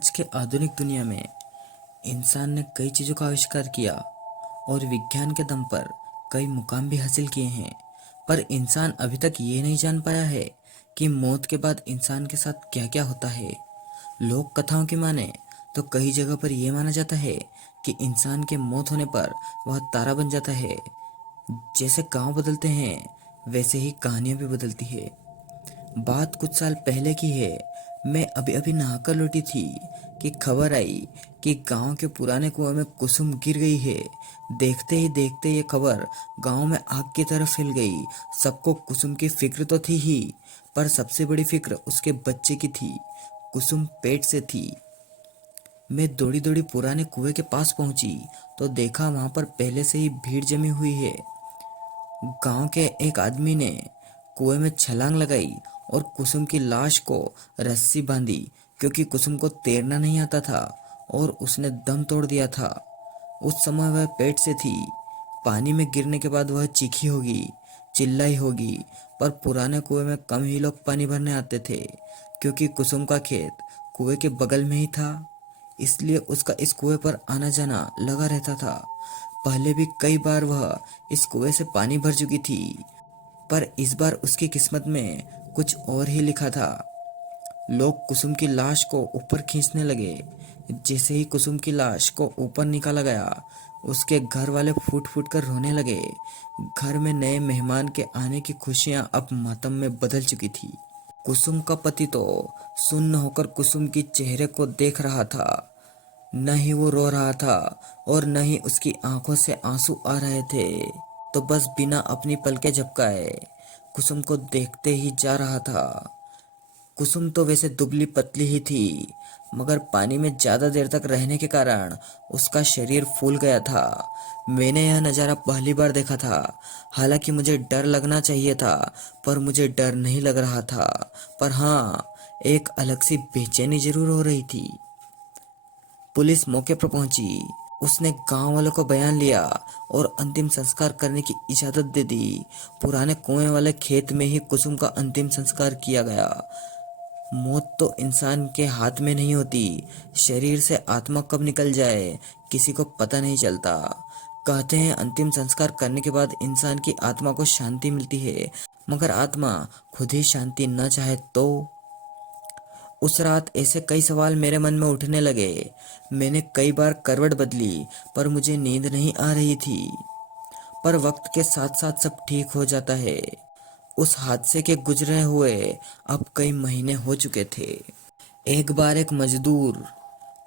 आज के आधुनिक दुनिया में इंसान ने कई चीज़ों का आविष्कार किया और विज्ञान के दम पर कई मुकाम भी हासिल किए हैं। पर इंसान अभी तक ये नहीं जान पाया है कि मौत के बाद इंसान के साथ क्या क्या होता है। लोक कथाओं की माने तो कई जगह पर यह माना जाता है कि इंसान के मौत होने पर वह तारा बन जाता है। जैसे गांव बदलते हैं वैसे ही कहानियां भी बदलती है। बात कुछ साल पहले की है। मैं अभी अभी नहाकर लौटी थी कि खबर आई कि गांव के पुराने कुएं में कुसुम गिर गई है। देखते ही देखते ये खबर गांव में आग की तरह फैल गई। सबको कुसुम की फिक्र तो थी ही, पर सबसे बड़ी फिक्र उसके बच्चे की थी। कुसुम पेट से थी। मैं दौड़ी दौड़ी पुराने कुएं के पास पहुंची तो देखा वहां पर पहले से ही भीड़ जमी हुई है। गांव के एक आदमी ने कुएं में छलांग लगाई और कुसुम की लाश को रस्सी बांधी, क्योंकि कुसुम को तैरना नहीं आता था और उसने दम तोड़ दिया था। उस समय वह पेट से थी। पानी में गिरने के बाद वह चीखी होगी, चिल्लाई होगी, पर पुराने कुएं में कम ही लोग पानी भरने आते थे, क्योंकि कुसुम का खेत कुएं के बगल में ही था। इसलिए उसका इस कुएं पर आना जाना लगा रहता था। पहले भी कई बार वह इस कुएं से पानी भर चुकी थी, पर इस बार उसकी किस्मत में कुछ और ही लिखा था। लोग कुसुम की लाश को ऊपर खींचने लगे। जैसे ही कुसुम की लाश को ऊपर निकाला गया, उसके घर वाले फूट फूट कर रोने लगे। घर में नए मेहमान के आने की खुशियां अब मातम में बदल चुकी थी। कुसुम का पति तो सुन्न होकर कुसुम की चेहरे को देख रहा था। न ही वो रो रहा था और न ही उसकी आंखों से आंसू आ रहे थे। तो बस बिना अपनी पलकें झपकाए कुसुम को देखते ही जा रहा था। कुसुम तो वैसे दुबली पतली ही थी, मगर पानी में ज्यादा देर तक रहने के कारण उसका शरीर फूल गया था। मैंने यह नज़ारा पहली बार देखा था। हालांकि मुझे डर लगना चाहिए था, पर मुझे डर नहीं लग रहा था। पर हाँ, एक अलग सी बेचैनी जरूर हो रही थी। पुलिस मौके पर पहुंची। उसने गांव वालों को बयान लिया और अंतिम संस्कार करने की इजाजत दे दी। पुराने कुएं वाले खेत में ही कुसुम का अंतिम संस्कार किया गया। मौत तो इंसान के हाथ में नहीं होती। शरीर से आत्मा कब निकल जाए किसी को पता नहीं चलता। कहते हैं अंतिम संस्कार करने के बाद इंसान की आत्मा को शांति मिलती है, मगर आत्मा खुद ही शांति न चाहे तो। उस रात ऐसे कई सवाल मेरे मन में उठने लगे। मैंने कई बार करवट बदली, पर मुझे नींद नहीं आ रही थी। पर वक्त के साथ साथ सब ठीक हो जाता है। उस हादसे के गुजरे हुए अब कई महीने हो चुके थे। एक बार एक मजदूर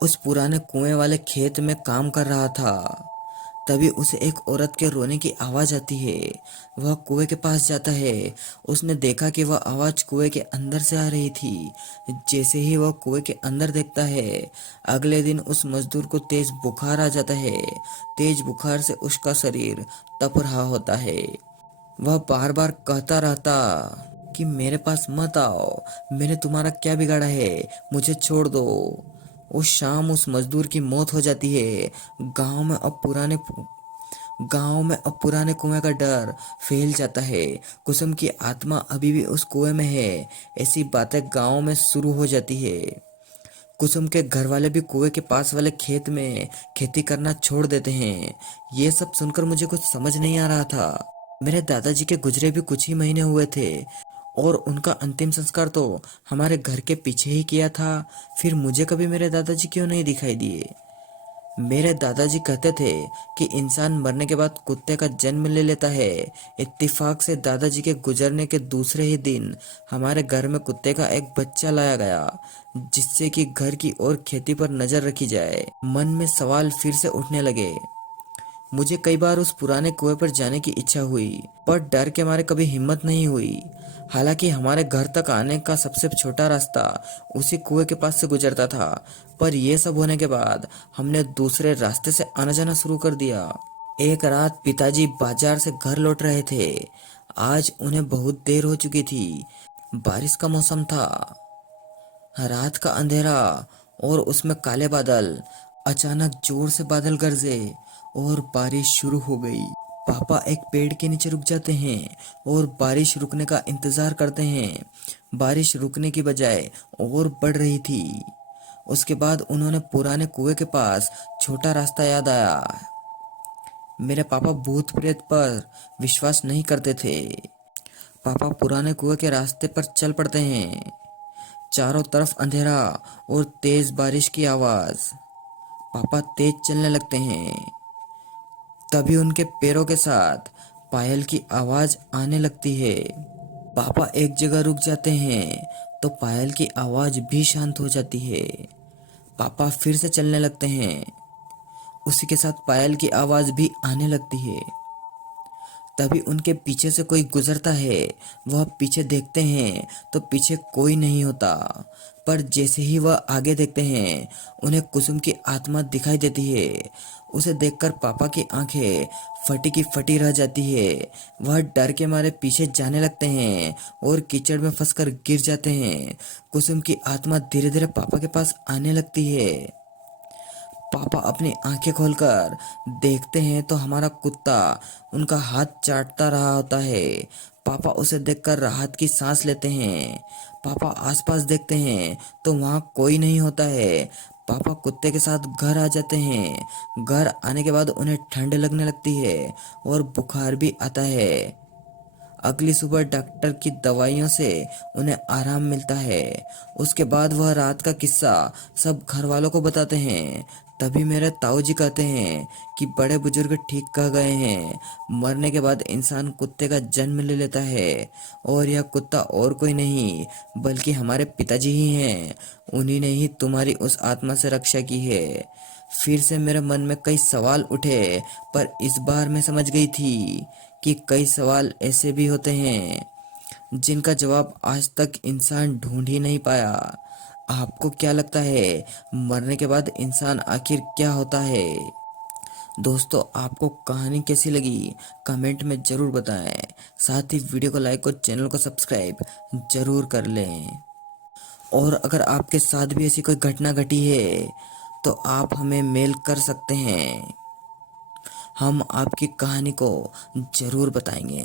उस पुराने कुएं वाले खेत में काम कर रहा था। तभी उसे एक औरत के रोने की आवाज आती है। वह कुएं के पास जाता है। उसने देखा कि वह आवाज कुएं के अंदर से आ रही थी। जैसे ही वह कुएं के अंदर देखता है, अगले दिन उस मजदूर को तेज बुखार आ जाता है। तेज बुखार से उसका शरीर तप रहा होता है। वह बार बार कहता रहता कि मेरे पास मत आओ, मैंने तुम्हारा क्या बिगाड़ा है, मुझे छोड़ दो। उस शाम उस मजदूर की मौत हो जाती है। गांव में अब पुराने गांव में अब पुराने कुएं का डर फैल जाता है। कुसुम की आत्मा अभी भी उस कुएं में है, ऐसी बातें गांव में शुरू हो जाती है। कुसुम के घर वाले भी कुएं के पास वाले खेत में खेती करना छोड़ देते हैं। ये सब सुनकर मुझे कुछ समझ नहीं आ रहा था। मेरे दादाजी के गुजरे भी कुछ ही महीने हुए थे और उनका अंतिम संस्कार तो हमारे घर के पीछे ही किया था। फिर मुझे कभी मेरे दादाजी क्यों नहीं दिखाई दिए। मेरे दादाजी कहते थे कि इंसान मरने के बाद कुत्ते का जन्म ले लेता है। इत्तेफाक से दादाजी के गुजरने के दूसरे ही दिन हमारे घर में कुत्ते का एक बच्चा लाया गया, जिससे कि घर की और खेती पर नजर रखी जाए। मन में सवाल फिर से उठने लगे। मुझे कई बार उस पुराने कुएं पर जाने की इच्छा हुई, पर डर के मारे कभी हिम्मत नहीं हुई। हालांकि हमारे घर तक आने का सबसे छोटा रास्ता उसी कुएं के पास से गुजरता था, पर यह सब होने के बाद हमने दूसरे रास्ते से आना जाना शुरू कर दिया। एक रात पिताजी बाजार से घर लौट रहे थे। आज उन्हें बहुत देर हो चुकी थी। बारिश का मौसम था। रात का अंधेरा और उसमें काले बादल। अचानक जोर से बादल गरजे और बारिश शुरू हो गई। पापा एक पेड़ के नीचे रुक जाते हैं और बारिश रुकने का इंतजार करते हैं। बारिश रुकने की बजाय और बढ़ रही थी। उसके बाद उन्होंने पुराने कुएं के पास छोटा रास्ता याद आया। मेरे पापा भूत प्रेत पर विश्वास नहीं करते थे। पापा पुराने कुएं के रास्ते पर चल पड़ते हैं। चारों तरफ अंधेरा और तेज बारिश की आवाज। पापा तेज चलने लगते हैं। तभी उनके पैरों के साथ पायल की आवाज आने लगती है। पापा एक जगह रुक जाते हैं तो पायल की आवाज भी शांत हो जाती है। पापा फिर से चलने लगते हैं। उसी के साथ पायल की आवाज भी आने लगती है। तभी उनके पीछे से कोई गुजरता है। वह पीछे देखते हैं तो पीछे कोई नहीं होता। पर जैसे ही वह आगे देखते हैं उन्हें कुसुम की आत्मा दिखाई देती है। उसे देखकर पापा की आंखें फटी की फटी रह जाती है। वह डर के मारे पीछे जाने लगते हैं और कीचड़ में फंसकर गिर जाते हैं। कुसुम की आत्मा धीरे धीरे पापा के पास आने लगती है। पापा अपनी आंखें खोलकर देखते हैं तो हमारा कुत्ता उनका हाथ चाटता रहा होता है। पापा उसे देखकर राहत की सांस लेते हैं। पापा आसपास देखते हैं तो वहाँ कोई नहीं होता है। पापा कुत्ते के साथ घर आ जाते हैं। घर आने के बाद उन्हें ठंड लगने लगती है और बुखार भी आता है। अगली सुबह डॉक्टर की दवाइयों से उन्हें आराम मिलता है। उसके बाद वह रात का किस्सा सब घर वालों को बताते हैं। तभी मेरे ताऊ जी कहते हैं कि बड़े बुजुर्ग ठीक कह गए हैं। मरने के बाद इंसान कुत्ते का जन्म ले लेता है और यह कुत्ता और कोई नहीं बल्कि हमारे पिताजी ही हैं। उन्हीं ने ही तुम्हारी उस आत्मा से रक्षा की है। फिर से मेरे मन में कई सवाल उठे पर इस बार मैं समझ गई थी कि कई सवाल ऐसे भी होते हैं जिनका जवाब आज तक इंसान ढूंढ ही नहीं पाया। आपको क्या लगता है मरने के बाद इंसान आखिर क्या होता है? दोस्तों, आपको कहानी कैसी लगी कमेंट में ज़रूर बताएं। साथ ही वीडियो को लाइक और चैनल को सब्सक्राइब ज़रूर कर लें। और अगर आपके साथ भी ऐसी कोई घटना घटी है तो आप हमें मेल कर सकते हैं। हम आपकी कहानी को ज़रूर बताएंगे।